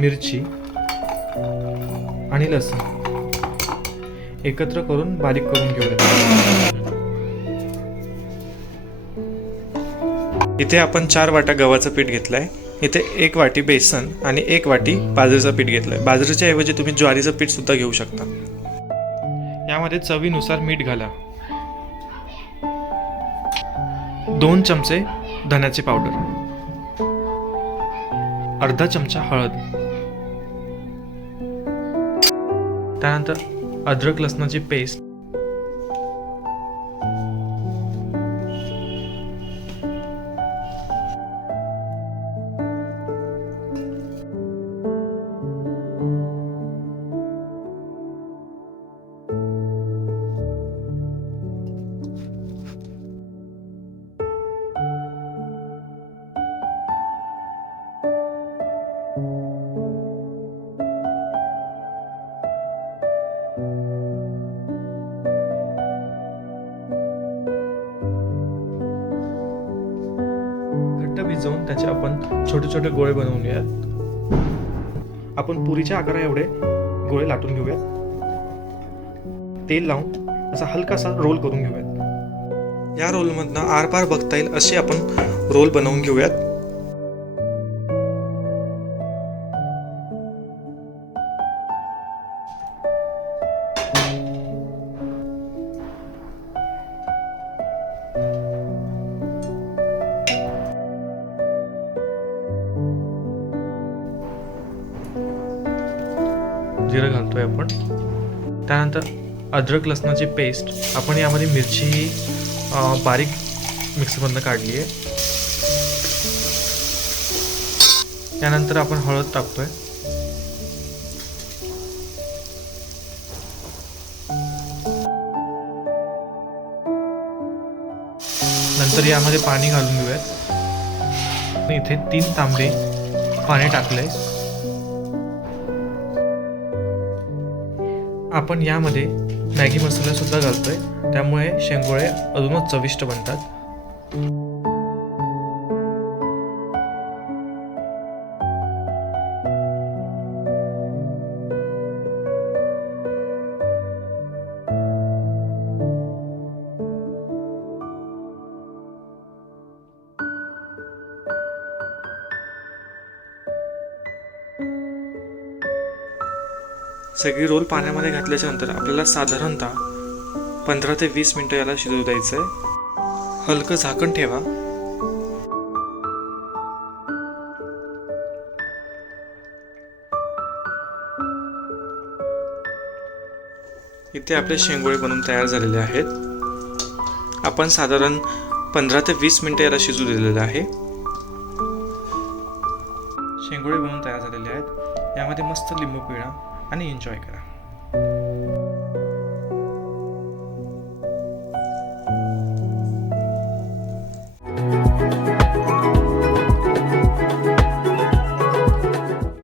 मिरची आणि लसूण एकत्र करून बारीक करून घेऊया. इथे आपण 4 वाट्या गव्हाचं पीठ घेतलंय. इथे 1 वाटी बेसन आणि 1 वाटी बाजरीचं पीठ घेतलंय. बाजरीच्या ऐवजी तुम्ही ज्वारीचं पीठ सुद्धा घेऊ शकता. यामध्ये चवीनुसार मीठ घाला. 2 चमचे धण्याची पावडर, अर्धा चमचा हळद, त्यानंतर अद्रक लसणाची पेस्ट, भिजवून त्याचे आपण छोटे छोटे गोळे बनवून घेऊयात. आपण पुरीच्या आकारा एवढे गोळे लाटून घेऊयात. तेल लावून असा हलकासा रोल करून घेऊयात. या रोलमधनं आरपार बघता येईल असे आपण रोल बनवून घेऊयात. जिरं घालतोय आपण. त्यानंतर अद्रक लसणाची पेस्ट. आपण यामध्ये मिरची बारीक मिक्सरमधनं काढली आहे. त्यानंतर आपण हळद टाकतोय. नंतर यामध्ये पाणी घालून घेऊयात. इथे 3 तांबे पाणी टाकलंय. आपण यामध्ये मॅगी मसाला सुद्धा घालतोय, त्यामुळे शेंगोळे अजूनच चविष्ट बनतात. सगळी रोल पाण्यामध्ये घातल्याच्या नंतर आपल्याला साधारणतः 15 ते 20 मिनिटं याला शिजू द्यायचं आहे. हलकं झाकण ठेवा. इथे आपले शेंगोळे बनवून तयार झालेले आहेत. आपण साधारण 15 ते 20 मिनिटं याला शिजू दिलेलं आहे. शेंगोळे बनवून तयार झालेले आहेत. यामध्ये मस्त लिंबू पिळा आणि एन्जॉय करा.